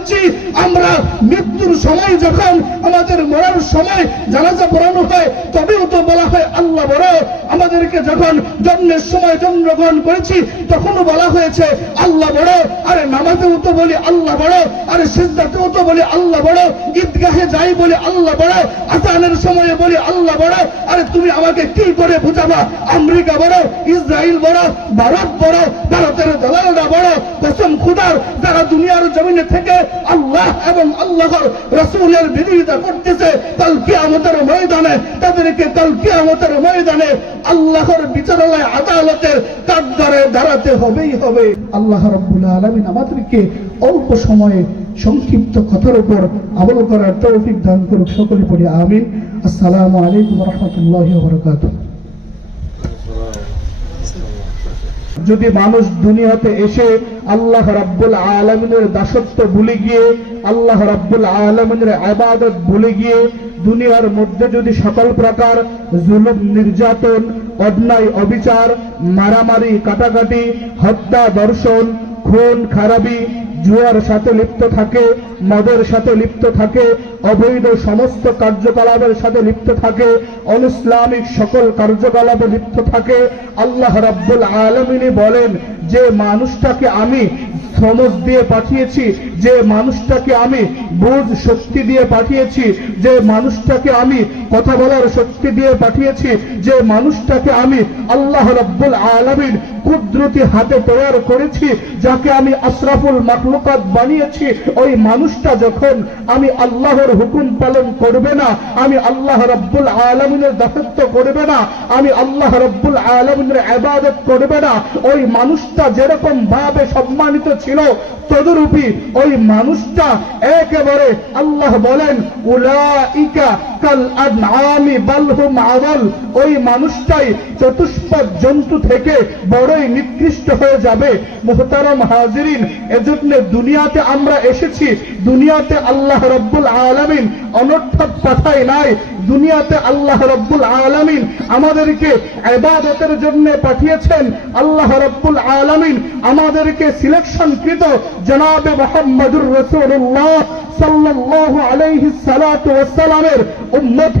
দিচ্ছি আমরা মৃত্যুর সময় যখন আমাদের মরার সময় জানাজা পড়ানো হয়, তবেও তো বলা হয়, আল্লাহ বড়, আমাদেরকে যখন জন্মের সময় জন্মগ্রহণ করেছি, তখনও বলা হয়েছে, আল্লাহ বড়, আরে নামাজেও তো বলি, আল্লাহ বড়, আরে সিদ্ধাতেও তো বলি, আল্লাহ বড়, ঈদগাহে যাই বলি, আল্লাহ বড় আসানের সময়ে বলি, আল্লাহ বড়, আরে তুমি আমাকে কি করে বুঝাবা? আমেরিকা বড় ইসরায়েল বড়, ভারত বড়, ভারতের দালালরা বড়, কসম খুদার, যারা দুনিয়ার জমিনে থেকে আল্লাহ এবং আল্লাহর রসুলের বিরোধিতা করতেছে, কাল কিয়ামতের ময়দানে, তাদেরকে কাল কিয়ামতের ময়দানে আল্লাহর বিচারালয় আদালতের কাঠগড়ে দাঁড়াতে হবেই হবে। আল্লাহ রব্বুল আলমিন আমাদেরকে অল্প সময়ে সংক্ষিপ্ত কথার উপর আমল করার তৌফিক দান করুক, সকলে পড়ি আমিন। আসসালামু আলাইকুম রহমতুল্লাহ বরকাতুহ। যদি মানুষ দুনিয়াতে এসে আল্লাহ রাব্বুল আলমিনের দাসত্ব ভুলে গিয়ে আল্লাহ রাব্বুল আলমিনের আবাদত ভুলে গিয়ে দুনিয়ার মধ্যে যদি সকল প্রকার জুলুম, নির্যাতন, অন্যায়, অবিচার, মারামারি, কাটাকাটি, হত্যা, দর্শন, খুন, খারাপি জুয়ার সাথে লিপ্ত থাকে, মদের সাথে লিপ্ত থাকে, অবৈধ সমস্ত কার্যকলাপের সাথে লিপ্ত থাকে, অনিসলামিক সকল কার্যকলাপে লিপ্ত থাকে। আল্লাহ রাব্বুল আলমিনী বলেন, যে মানুষটাকে আমি সমজ দিয়ে পাঠিয়েছি, যে মানুষটাকে আমি বুঝ শক্তি দিয়ে পাঠিয়েছি, যে মানুষটাকে আমি কথা বলার শক্তি দিয়ে পাঠিয়েছি, যে মানুষটাকে আমি আল্লাহ রাব্বুল আলমিন কুদরতি হাতে তৈরি করেছি, যাকে আমি আশরাফুল মাখলুকাত বানিয়েছি, ওই মানুষটা যখন আমি আল্লাহর হুকুম পালন করবে না, আমি আল্লাহ রব্বুল আলমিনের দাসত্ব করবে না, আমি আল্লাহ রব্বুল আলমিনের আবাদত করবে না, ওই মানুষটা যেরকম ভাবে সম্মানিত ছিল, তদরূপী ওই মানুষটা একেবারে আল্লাহ বলেন, উলাইকা কাল আনআমি বাল হুম আওয়াল। ওই মানুষটাই চতুষ্পদ জন্তু থেকে বড়ই নিকৃষ্ট হয়ে যাবে। মুহতারাম হাজিরিন, এজন্য দুনিয়াতে আমরা এসেছি, দুনিয়াতে আল্লাহ রব্বুল আলামিন অনর্থক পাঠায় নাই। দুনিয়াতে আল্লাহ রব্বুল আলামিন আমাদেরকে ইবাদতের জন্য পাঠিয়েছেন। আল্লাহ রব্বুল আলামিন আমাদেরকে সিলেকশন কৃত জনাবে মোহাম্মদুর রাসূলুল্লাহ সাল্লাল্লাহু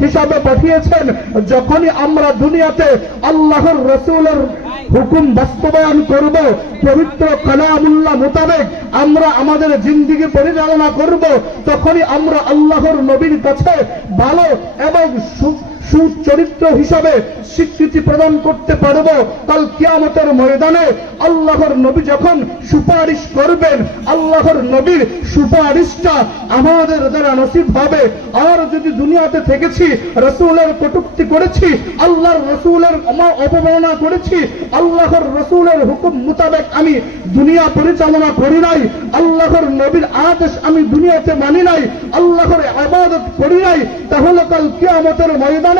হিসাবে পাঠিয়েছেন। যখনই আমরা দুনিয়াতে আল্লাহর রাসূলের হুকুম বাস্তবায়ন করব, পবিত্র কালামুল্লাহ মোতাবেক আমরা আমাদের জিন্দিগি পরিচালনা করব, তখনই আমরা আল্লাহর নবীর কাছে ভালো এবং সু- সুচরিত্র হিসাবে স্বীকৃতি প্রদান করতে পারব। কাল কিয়ামতের ময়দানে আল্লাহর নবী যখন সুপারিশ করবেন, আল্লাহর নবীর সুপারিশটা আমাদের দ্বারা নসিব হবে। আর যদি দুনিয়াতে থেকেছি, রসুলের কটুক্তি করেছি, আল্লাহর রসুলের অপমাননা করেছি, আল্লাহর রসুলের হুকুম মোতাবেক আমি দুনিয়া পরিচালনা করি নাই, আল্লাহর নবীর আদেশ আমি দুনিয়াতে মানি নাই, আল্লাহর আবাদত করি নাই, তাহলে কাল কিয়ামতের ময়দানে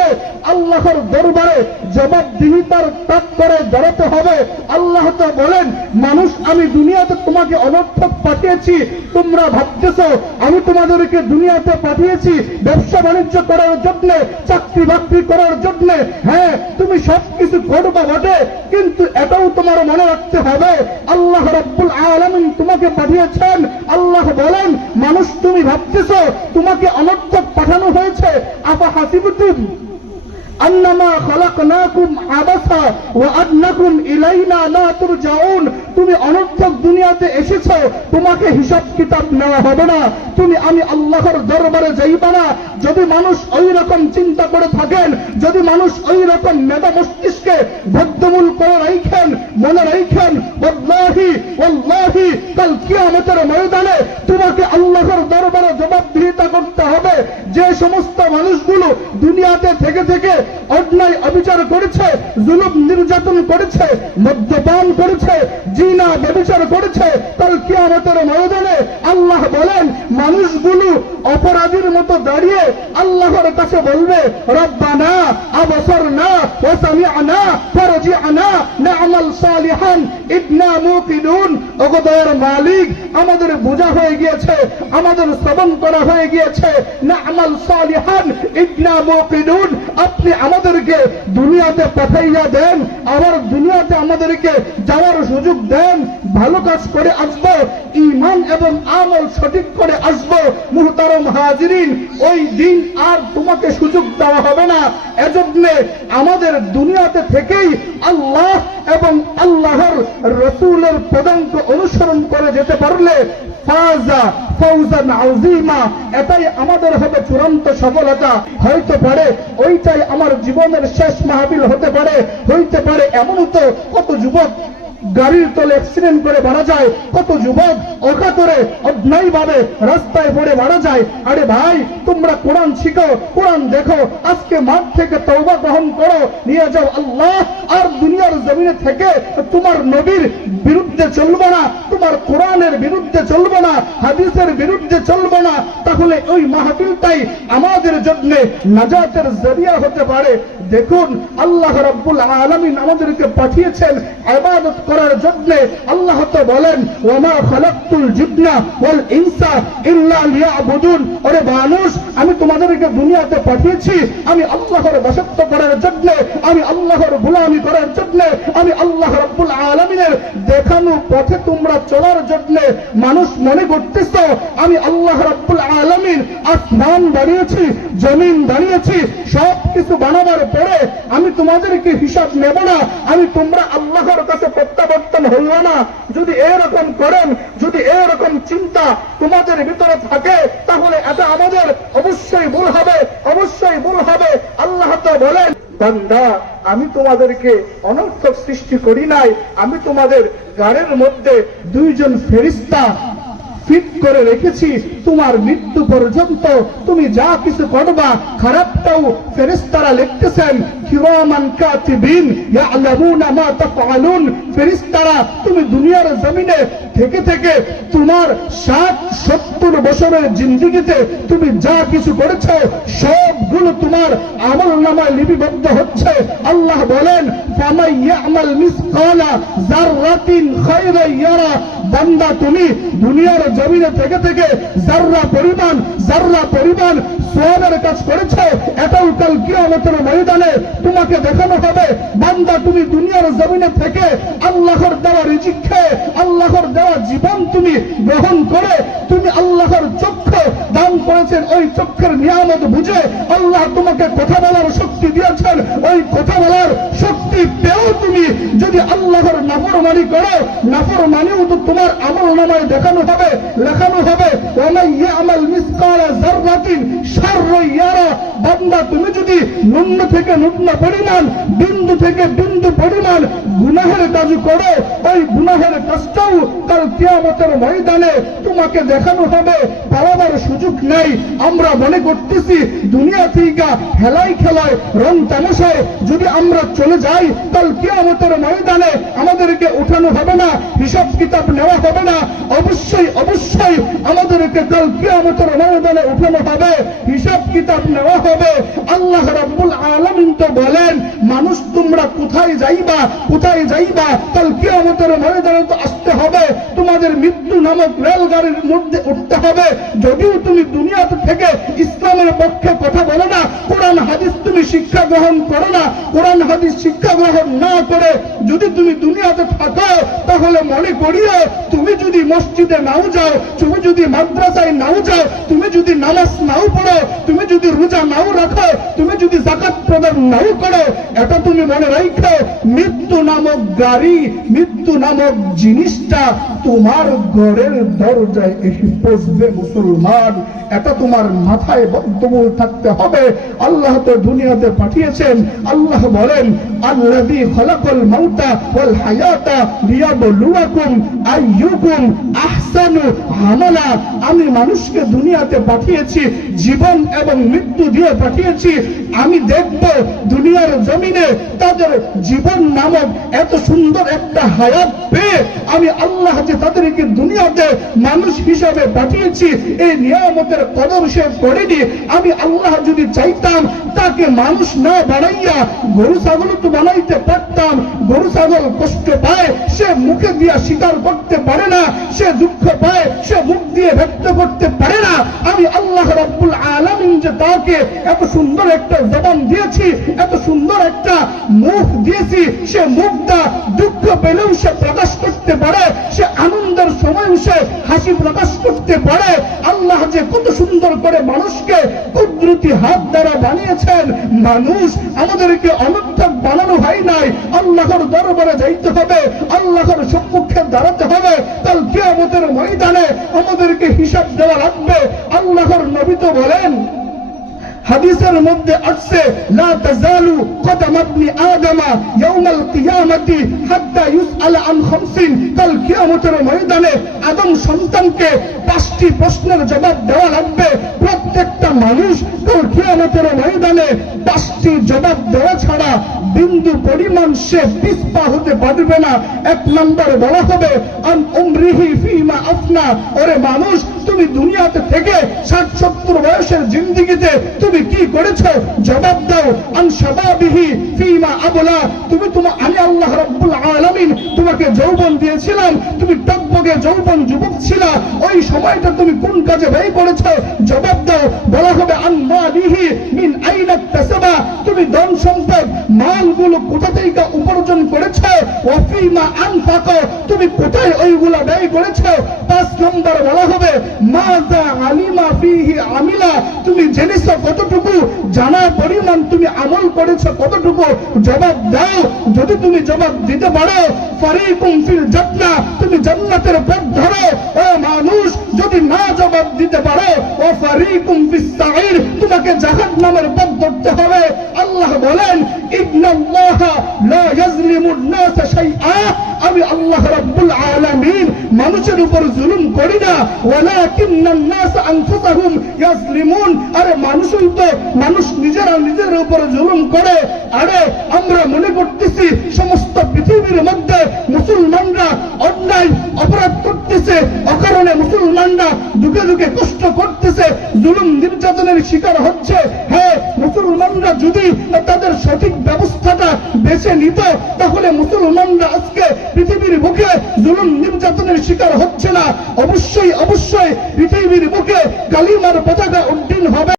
আল্লাহর দরবারে জবাবদিহিতার তাক করে দাঁড়াতে হবে। আল্লাহ তো বলেন, মানুষ, আমি দুনিয়াতে তোমাকে অনর্থক পাঠিয়েছি। তোমরা ভাবতেছ, আমি তোমাদেরকে দুনিয়াতে পাঠিয়েছি ব্যবসা বাণিজ্য করার জন্য, চাকরি বাকরি করার জন্য। হ্যাঁ তুমি সবকিছু করবা বটে, কিন্তু এটাও তোমার মনে রাখতে হবে। আল্লাহ রাব্বুল আলামিন তোমাকে পাঠিয়েছেন। আল্লাহ বলেন, মানুষ, তুমি ভাবতেছ, তোমাকে অনর্থক পাঠানো হয়েছে। আপা হাসিবুদ্দিন আন্নামা খালাকনাকুম আবাসা ওয়া আন্নাকুম ইলাইনা লা তুমি অনর্থক দুনিয়াতে এসেছ, তোমাকে হিসাব কিতাব নেওয়া হবে না। তুমি আমি আল্লাহর দরবারে যাইবা না। যদি মানুষ ওই রকম চিন্তা করে থাকেন, যদি মানুষ ওই রকম মেধা মস্তিষ্কে বদ্ধমূল করে রাইখেন, মনে রাইখেন, ওয়াল্লাহি ওয়াল্লাহি, কাল কিয়ামতের ময়দানে তোমাকে আল্লাহর দরবারে জবাবদিহিতা করতে হবে। যে সমস্ত মানুষগুলো দুনিয়াতে থেকে থেকে অন্যায় অবিচার করেছে, জুলুম নির্যাতন করেছে, মদ্যপান করেছে, জিনা ব্যবচার করেছে, কাল কিয়ামতের ময়দানে আল্লাহ বলেন মানুষ অপরাধীর মতো দাঁড়িয়ে আল্লাহর কাছে বলবে, রব্বানা, আবসরনা, ওয়া সামি'না ফারজি'না না'মাল সালিহান ইন্না মুকিনুন। ওগো দয়ার মালিক, আমাদের বোঝা হয়ে গিয়েছে, আমাদের শ্রবণ করা হয়ে গিয়েছে, না'মাল সালিহান ইন্না মুকিনুন, আপনি আমাদেরকে দুনিয়াতে পাঠাইয়া দেন, আবার দুনিয়াতে আমাদেরকে যাওয়ার সুযোগ দেন, ভালো কাজ করে আসব ইমান এবং আমল সঠিক করে আসব, মুহতারম হাজিরিন, ওই দিন আর তোমাকে সুযোগ দেওয়া হবে না। এজন্য আমাদের দুনিয়াতে থেকেই আল্লাহ এবং আল্লাহর রসুলের পদাঙ্ক অনুসরণ করে যেতে পারলে ফাজা ফৌজান আউজিমা এটাই আমাদের হবে চূড়ান্ত সফলতা। হয়তো পারে, ওইটাই আমার জীবনের শেষ মাহবিল হতে পারে, হইতে পারে এমনও তো কত যুবক গাড়ির তলে অ্যাক্সিডেন্ট করে মারা যায়, কত যুবক অকাতরে অন্যায় ভাবে রাস্তায় পড়ে মারা যায়। আরে ভাই, তোমরা কোরআন শিখো, কোরআন দেখো, আজকে মাঠ থেকে তৌবা গ্রহণ করো, নিয়ে যাও আল্লাহ, আর দুনিয়ার জমিনে থেকে তোমার নবীর বিরুদ্ধে চলবো না, তোমার কোরআনের বিরুদ্ধে চলবো না, হাদিসের বিরুদ্ধে চলবো না, তাহলে ওই মাহফিলটাই আমাদের জন্য নাজাতের জরিয়া হতে পারে। দেখুন, আল্লাহ রাব্বুল আলামিন আমাদেরকে পাঠিয়েছেন ইবাদত করার জন্য। আল্লাহ তো বলেন, ওয়ামা খালাকতুল জিন্না ওয়াল ইনসা ইল্লা লিয়াবুদুন। ওরে মানুষ, আমি তোমাদেরকে দুনিয়াতে পাঠিয়েছি। আমি আল্লাহর দাসত্ব করার জন্য, আমি আল্লাহর গোলামি করার জন্য, আমি আল্লাহ রাব্বুল আলামিনের দেখানো পথে তোমরা চলার জন্য মানুষ মনে করতেছ? আমি আল্লাহ রাব্বুল আলামিন আসমান বানিয়েছি, জমিন বানিয়েছি সব কিছু বানাবার পরে আমি তোমাদেরকে হিসাব নেব না। আমি তোমরা আল্লাহর কাছে প্রত্যাবর্তন হইব না। যদি এরকম করেন, যদি এরকম চিন্তা তোমাদের ভিতরে থাকে, তাহলে এটা আমাদের অবশ্যই ভুল হবে, অবশ্যই ভুল হবে। আল্লাহ তো বলেন বান্দা, আমি তোমাদেরকে অনর্থক সৃষ্টি করি নাই। আমি তোমাদের গাড়ির মধ্যে দুইজন ফেরিস্তা ফিট করে রেখেছি। তোমার মৃত্যু পর্যন্ত তুমি যা কিছু করবা, খারাপটাও ফেরেশতারা লিখতেছেন। ফেরেশতারা তুমি দুনিয়ার জমিনে থেকে থেকে তোমার 60 70 বছরের জিন্দেগিতে তুমি যা কিছু করেছ, সবগুলো তোমার আমল নামায় লিপিবদ্ধ হচ্ছে। আল্লাহ বলেন বান্দা, তুমি দুনিয়ার জমিনে থেকে থেকে জাররা পরিমাণ জাররা পরিমাণ সোয়াবের কাজ করেছ, এটাও কাল কিয়ামতের ময়দানে তোমাকে দেখানো হবে। বান্দা, তুমি দুনিয়ার জমিনে থেকে আল্লাহর দেওয়া রিজিক খেয়ে, আল্লাহর দেওয়া জীবন তুমি গ্রহণ করে তুমি আল্লাহর চক্ষু দান করেছেন, ওই চক্ষের নিয়ামত বুঝে আল্লাহ তোমাকে কথা বলার শক্তি দিয়েছেন। ওই কথা বলার শক্তি পেয়েও তুমি যদি আল্লাহর নাফরমানি করো, নাফরমানিও তো তোমার আমল নামায় দেখানো হবে, লেখানো হবে। ইয়ামাল মিসকালা যাররাতিন শাররুন ইয়ারা। বান্দা, তুমি যদি ন্যূন থেকে ন্যূন পরিমাণ, বিন্দু থেকে বিন্দু পরিমাণ গুনাহের কাজ করো, ওই গুনাহের কাজটাও তার কিয়ামতের ময়দানে তোমাকে দেখানো হবে। পালাবার সুযোগ নেই। আমরা মনে করতেছি দুনিয়া থেকে খেলাই খেলায়, রং তামাশায় যদি আমরা চলে যাই কাল কিয়ামতের ময়দানে আমাদেরকে উঠানো হবে না, হিসাব কিতাব নেওয়া হবে না। অবশ্যই অবশ্যই আমাদেরকে কাল কিয়ামতের ময়দানে উঠানো হবে। হিসাব কিতাব নেওয়া হবে। আল্লাহ রাব্বুল আলামিন তো বলেন, মানুষ তোমরা কোথায় যাইবা কোথায় যাইবা, কাল কিয়ামতের ময়দানে তো আসতে হবে। তোমাদের মৃত্যু নামক রেলগাড়ির মধ্যে উঠতে হবে। যদিও তুমি দুনিয়াতে থেকে ইসলামের পক্ষে কথা বলো না, কোরআন, হাদিস তুমি শিক্ষা গ্রহণ করো না, কোরআন, হাদিস শিক্ষা গ্রহণ না করে যদি তুমি দুনিয়াতে থাকো, তাহলে মনে করিও, তুমি যদি মসজিদে নাও যাও, তুমি যদি মাদ্রাসায় নাও যাও, তুমি যদি নামাজ নাও পড়ো, তুমি যদি রোজা নাও রাখো, তুমি যদি জাকাত প্রদান নাও করো, এটা তুমি মনে রাখো, মৃত্যু নামক গাড়ি, মৃত্যু নামক জিনিসটা তোমার ঘরের দরজায় এসে পৌঁছবে মুসলমান। এটা তোমার মাথায় বদ্ধমূল থাকতে হবে। আল্লাহ তো দুনিয়াতে পাঠিয়েছেন। আল্লাহ বলেন, আল্লাযী খলাকাল মাউতা ওয়াল হায়াতা লিয়াবলুয়াকুম আইয়ুকুম আহসানু আমালা। আমি মানুষকে দুনিয়াতে পাঠিয়েছি, জীবন এবং মৃত্যু দিয়ে পাঠিয়েছি, আমি দেখব দুনিয়ার জমিনে তাদের জীবন নামক এত সুন্দর একটা হায়াত পেয়ে আমি আল্লাহ যে তাদেরকে দুনিয়াতে মানুষ হিসাবে পাঠিয়েছি, এই নিয়ামতের কদর সে করেনি। আমি আল্লাহ যদি চাইতাম, তাকে মানুষ না বানাইয়া গরু ছাগল তো বানাইতে পারতাম, গরু ছাগল কষ্ট পায়, সে মুখে দিয়া স্বীকার করতে পারে না, সে দুঃখ পায়, সে মুখ দিয়ে ব্যক্ত করতে পারে না। আমি আল্লাহ রাব্বুল আলামিন যে তাকে এত সুন্দর একটা জবান দিয়েছি, এত সুন্দর একটা মুখ দিয়েছি, সে মুখটা দুঃখ পেলেও সে প্রকাশ করতে পারে, সে আনন্দের সময় সে হাসি প্রকাশ করতে পারে। আল্লাহ যে কত সুন্দর করে মানুষকে কুদরতি হাত দ্বারা বানিয়েছেন, মানুষ আমাদেরকে অনর্থক বানানো হয় নাই। আল্লাহর দরবারে যাইতে হবে, আল্লাহর সম্মুখে দাঁড়াতে হবে। কাল কিয়ামতের ময়দানে আমাদেরকে হিসাব দেওয়া লাগবে। আল্লাহর নবী তো বলেন হাদিসের মধ্যে আসছে, লা আদম ইয়াউমাল কিয়ামতি হাত্তা ইউসআল আন খামসিন। কাল কিয়ামতের ময়দানে আদম সন্তানকে পাঁচটি প্রশ্নের জবাব দেওয়া লাগবে। প্রত্যেকটা মানুষ কাল কিয়ামতের ময়দানে পাঁচটি জবাব দেওয়া ছাড়া বিন্দু পরিমাণ সে পিছপা হতে পারবে না। এক নম্বর বলা হবে, আন উমরিহি ফিমা আফনা। ওরে মানুষ তুমি দুনিয়াতে থেকে ষাট সত্তর বয়সের জিন্দিগিতে তুমি কি করেছ? জবাব দাও আন ফিমা আবলা। তুমি তোমার আমি আল্লাহ রাব্বুল আলামিন তোমাকে যৌবন দিয়েছিলাম, তুমি টকবগে যৌবন যুবক ছিলা। ওই সময়টা তুমি কোন কাজে ব্যয় করেছ? জবাব দাও, বলা হবে আন মালিহি মিন আইনা তাসাবা। তুমি ধন সম্পদ মালগুলো কোথা থেকে উপার্জন করেছ? ওয়াফিমা আনফাকো। তুমি কোথায় ওইগুলা ব্যয় করেছ? পাঁচ নম্বর বলা হবে আমিলা। তুমি জেনেছ কতটুকু? জানা পরিমাণ তুমি আমল করেছ কতটুকু? জবাব দাও। যদি তুমি জবাব দিতে পারো তুমি জান্নাতের পথ ধরো। ও মানুষ, যদি না জবাব দিতে পারো, ও ফারিকুম ফিস সাইর তোমাকে জাহান্নামের পথ ধরতে হবে। আল্লাহ বলেন আমি আল্লাহ রাব্বুল আলামিন মানুষের উপর জুলুম করি না। আরে, মানুষই তো মানুষ নিজেরা নিজের উপর জুলুম করে। আরে, আমরা মনে করতেছি, সমস্ত